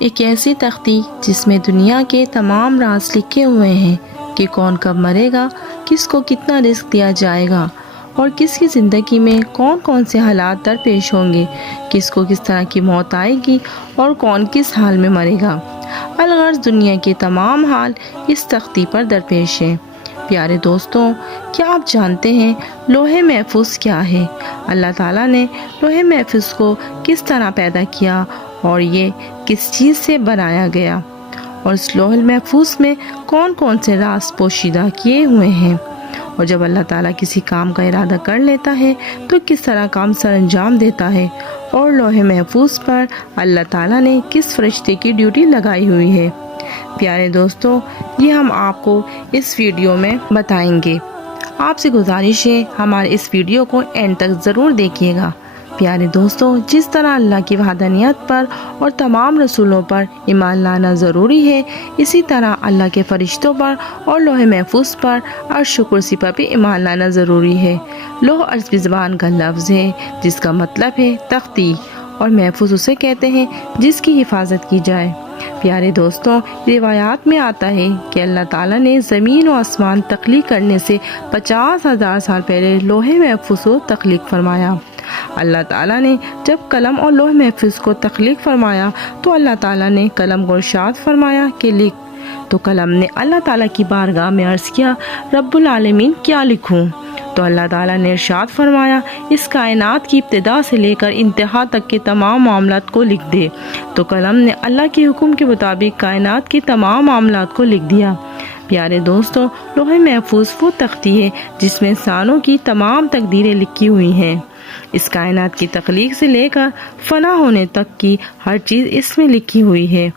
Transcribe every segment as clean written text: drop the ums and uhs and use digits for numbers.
ایک ایسی تختی جس میں دنیا کے تمام راز لکھے ہوئے ہیں کہ کون کب مرے گا، کس کو کتنا رزق دیا جائے گا، اور کس کی زندگی میں کون کون سے حالات درپیش ہوں گے، کس کو کس طرح کی موت آئے گی اور کون کس حال میں مرے گا۔ الغرض دنیا کے تمام حال اس تختی پر درپیش ہیں۔ پیارے دوستوں، کیا آپ جانتے ہیں لوح محفوظ کیا ہے؟ اللہ تعالیٰ نے لوح محفوظ کو کس طرح پیدا کیا اور یہ کس چیز سے بنایا گیا، اور اس لوح محفوظ میں کون کون سے راز پوشیدہ کیے ہوئے ہیں، اور جب اللہ تعالیٰ کسی کام کا ارادہ کر لیتا ہے تو کس طرح کام سر انجام دیتا ہے، اور لوح محفوظ پر اللہ تعالیٰ نے کس فرشتے کی ڈیوٹی لگائی ہوئی ہے۔ پیارے دوستوں، یہ ہم آپ کو اس ویڈیو میں بتائیں گے۔ آپ سے گزارش ہے ہمارے اس ویڈیو کو اینڈ تک ضرور دیکھیے گا۔ پیارے دوستوں، جس طرح اللہ کی وحدانیت پر اور تمام رسولوں پر ایمان لانا ضروری ہے، اسی طرح اللہ کے فرشتوں پر اور لوح محفوظ پر، عرش و کرسی پر بھی ایمان لانا ضروری ہے۔ لوح عربی زبان کا لفظ ہے جس کا مطلب ہے تختی، اور محفوظ اسے کہتے ہیں جس کی حفاظت کی جائے۔ پیارے دوستوں، روایات میں آتا ہے کہ اللہ تعالیٰ نے زمین و آسمان تخلیق کرنے سے 50,000 سال پہلے لوح محفوظ کو تخلیق فرمایا۔ اللہ تعالیٰ نے جب قلم اور لوح محفوظ کو تخلیق فرمایا تو اللہ تعالیٰ نے قلم کو ارشاد فرمایا کہ لکھ، تو قلم نے اللہ تعالیٰ کی بارگاہ میں عرض کیا، رب العالمین کیا لکھوں؟ تو اللہ تعالیٰ نے ارشاد فرمایا، اس کائنات کی ابتدا سے لے کر انتہا تک کے تمام معاملات کو لکھ دے۔ تو قلم نے اللہ کے حکم کے مطابق کائنات کے تمام معاملات کو لکھ دیا۔ پیارے دوستوں، لوح محفوظ وہ تختی ہے جس میں انسانوں کی تمام تقدیریں لکھی ہوئی ہیں۔ اس کائنات کی تخلیق سے لے کر فنا ہونے تک کی ہر چیز اس میں لکھی ہوئی ہے۔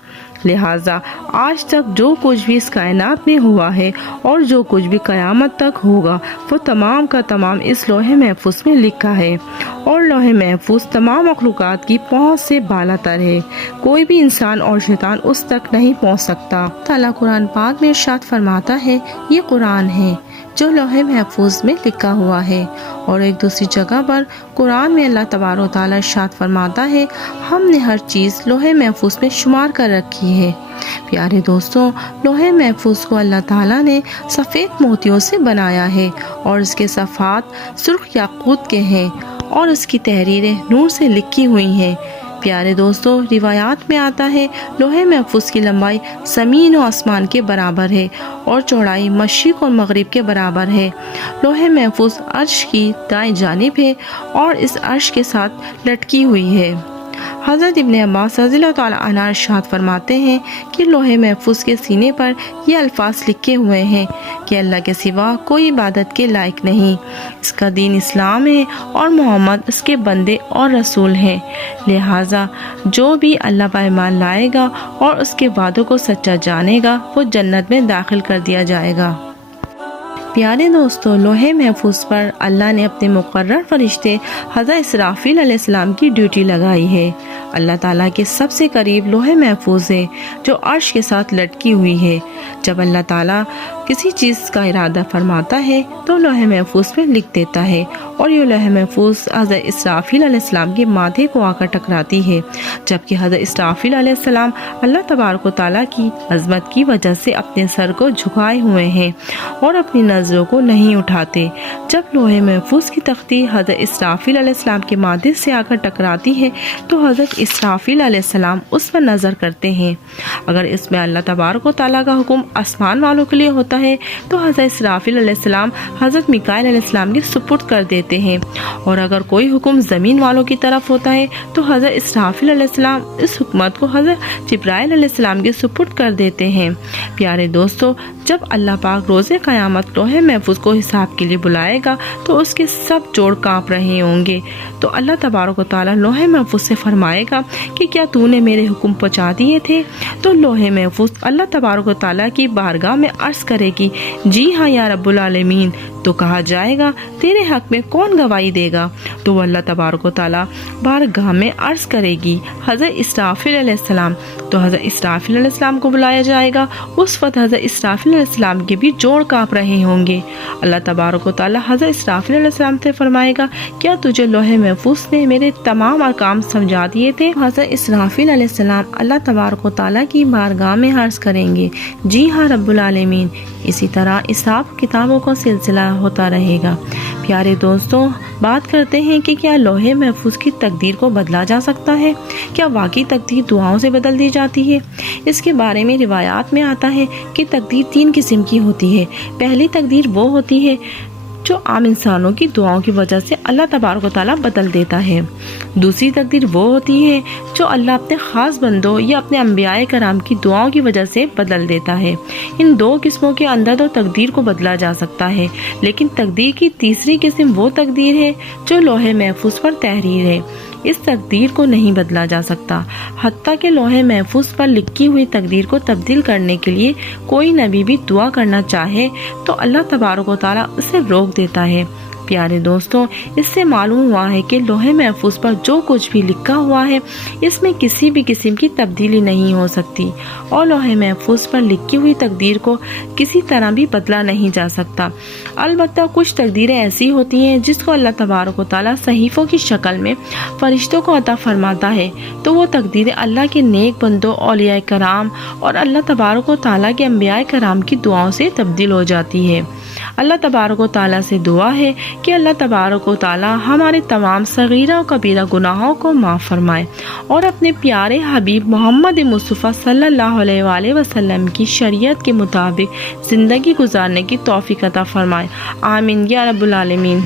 لہٰذا آج تک جو کچھ بھی اس کائنات میں ہوا ہے اور جو کچھ بھی قیامت تک ہوگا، وہ تمام کا تمام اس لوح محفوظ میں لکھا ہے، اور لوح محفوظ تمام مخلوقات کی پہنچ سے بالا تر ہے۔ کوئی بھی انسان اور شیطان اس تک نہیں پہنچ سکتا۔ تعالیٰ قرآن پاک میں ارشاد فرماتا ہے، یہ قرآن ہے جو لوح محفوظ میں لکھا ہوا ہے، اور ایک دوسری جگہ پر قرآن میں اللہ تبارک و تعالیٰ ارشاد فرماتا ہے، ہم نے ہر چیز لوح محفوظ میں شمار کر رکھی ہے۔ پیارے دوستوں، لوح محفوظ کو اللہ تعالیٰ نے سفید موتیوں سے بنایا ہے، اور اس کے صفحات سرخ یاقوت کے ہیں، اور اس کی تحریریں نور سے لکھی ہوئی ہیں۔ پیارے دوستوں، روایات میں آتا ہے لوح محفوظ کی لمبائی زمین و آسمان کے برابر ہے، اور چوڑائی مشرق اور مغرب کے برابر ہے۔ لوح محفوظ عرش کی دائیں جانب ہے اور اس عرش کے ساتھ لٹکی ہوئی ہے۔ حضرت ابن عباس رضی اللہ تعالیٰ عنہ ارشاد فرماتے ہیں کہ لوح محفوظ کے سینے پر یہ الفاظ لکھے ہوئے ہیں کہ اللہ کے سوا کوئی عبادت کے لائق نہیں، اس کا دین اسلام ہے اور محمد اس کے بندے اور رسول ہیں، لہٰذا جو بھی اللہ پر ایمان لائے گا اور اس کے وعدوں کو سچا جانے گا، وہ جنت میں داخل کر دیا جائے گا۔ پیارے دوستوں، لوح محفوظ پر اللہ نے اپنے مقرر فرشتے حضرت اسرافیل علیہ السلام کی ڈیوٹی لگائی ہے۔ اللہ تعالیٰ کے سب سے قریب لوح محفوظ ہے جو عرش کے ساتھ لٹکی ہوئی ہے۔ جب اللہ تعالیٰ کسی چیز کا ارادہ فرماتا ہے تو لوح محفوظ میں لکھ دیتا ہے، اور یہ لوح محفوظ حضرت اسرافیل علیہ السلام کے ماتھے کو آ کر ٹکراتی ہے، جبکہ حضرت اسرافیل علیہ السلام اللہ تبارک و تعالیٰ کی عظمت کی وجہ سے اپنے سر کو جھکائے ہوئے ہیں اور اپنی نظروں کو نہیں اٹھاتے۔ جب لوح محفوظ کی تختی حضرت اسرافیل علیہ السلام کے ماتھے سے آ کر ٹکراتی ہے تو حضرت اسرافیل علیہ السلام اس پر نظر کرتے ہیں۔ اگر اس میں اللہ تبارک و تعالیٰ کا حکم آسمان والوں کے لیے ہوتا ہے تو حضرت اسرافیل علیہ السلام حضرت میکائیل علیہ السلام کے سپرد کر دیتے ہیں، اور اگر کوئی حکم زمین والوں کی طرف ہوتا ہے تو حضرت اسرافیل علیہ السلام اس حکمت کو حضرت جبرائیل علیہ السلام کے سپرد کر دیتے ہیں۔ پیارے دوستو، جب اللہ پاک روز قیامت لوح محفوظ کو حساب کے لیے بلائے گا تو اس کے سب جوڑ کانپ رہے ہوں گے، تو اللہ تبارک و تعالیٰ لوح محفوظ سے فرمائے گا کہ کیا تو نے میرے حکم پہنچا دیے تھے؟ تو تو لوح محفوظ اللہ تبارک و تعالیٰ کی بارگاہ میں عرض کرے گی جی ہاں یا رب العالمین، تو کہا جائے گا تیرے حق میں کون گواہی دے گا؟ تو وہ اللہ تبارک و تعالیٰ بارگاہ میں عرض کرے گی حضرت اسرافیل علیہ السلام، تو حضرت اسرافیل علیہ السلام کو بلایا جائے گا۔ اس وقت حضرت اسرافیل علیہ السلام کے بھی جوڑ کانپ رہے ہوں گے۔ اللہ تبارک و تعالیٰ حضرت اسرافیل علیہ السلام سے فرمائے گا کیا تجھے لوح محفوظ نے میرے تمام احکام سمجھا دیے تھے؟ حضرت اسرافیل علیہ السلام اللہ تبارک و تعالیٰ کی بارگاہ میں عرض کریں گے جی ہاں رب العالمین۔ اسی طرح حساب کتابوں کا سلسلہ ہوتا رہے گا۔ پیارے دوستوں، بات کرتے ہیں کہ کیا لوح محفوظ کی تقدیر کو بدلا جا سکتا ہے؟ کیا واقعی تقدیر دعاؤں سے بدل دی جاتی ہے؟ اس کے بارے میں روایات میں آتا ہے کہ تقدیر 3 قسم کی ہوتی ہے۔ پہلی تقدیر وہ ہوتی ہے جو عام انسانوں کی دعاؤں کی وجہ سے اللہ تبارک و تعالیٰ بدل دیتا ہے۔ دوسری تقدیر وہ ہوتی ہے جو اللہ اپنے خاص بندوں یا اپنے انبیاء کرام کی دعاؤں کی وجہ سے بدل دیتا ہے۔ ان 2 قسموں کے اندر تو تقدیر کو بدلا جا سکتا ہے، لیکن تقدیر کی تیسری قسم وہ تقدیر ہے جو لوح محفوظ پر تحریر ہے۔ اس تقدیر کو نہیں بدلا جا سکتا، حتیٰ کہ لوح محفوظ پر لکھی ہوئی تقدیر کو تبدیل کرنے کے لیے کوئی نبی بھی دعا کرنا چاہے تو اللہ تبارک و تعالیٰ اسے روک دیتا ہے۔ پیارے دوستوں، اس سے معلوم ہوا ہے کہ لوح محفوظ پر جو کچھ بھی لکھا ہوا ہے اس میں کسی بھی قسم کی تبدیلی نہیں ہو سکتی، اور لوح محفوظ پر لکھی ہوئی تقدیر کو کسی طرح بھی بدلا نہیں جا سکتا۔ البتہ کچھ تقدیریں ایسی ہوتی ہیں جس کو اللہ تبارک و تعالیٰ صحیفوں کی شکل میں فرشتوں کو عطا فرماتا ہے، تو وہ تقدیریں اللہ کے نیک بندوں، اولیاء کرام اور اللہ تبارک و تعالیٰ کے انبیاء کرام کی دعاؤں سے تبدیل ہو جاتی ہے۔ اللہ تبارک و تعالیٰ سے دعا ہے کہ اللہ تبارک و تعالیٰ ہمارے تمام صغیرہ و کبیرہ گناہوں کو معاف فرمائے اور اپنے پیارے حبیب محمد مصطفیٰ صلی اللہ علیہ وآلہ وسلم کی شریعت کے مطابق زندگی گزارنے کی توفیق عطا فرمائے۔ آمین یا رب العالمین۔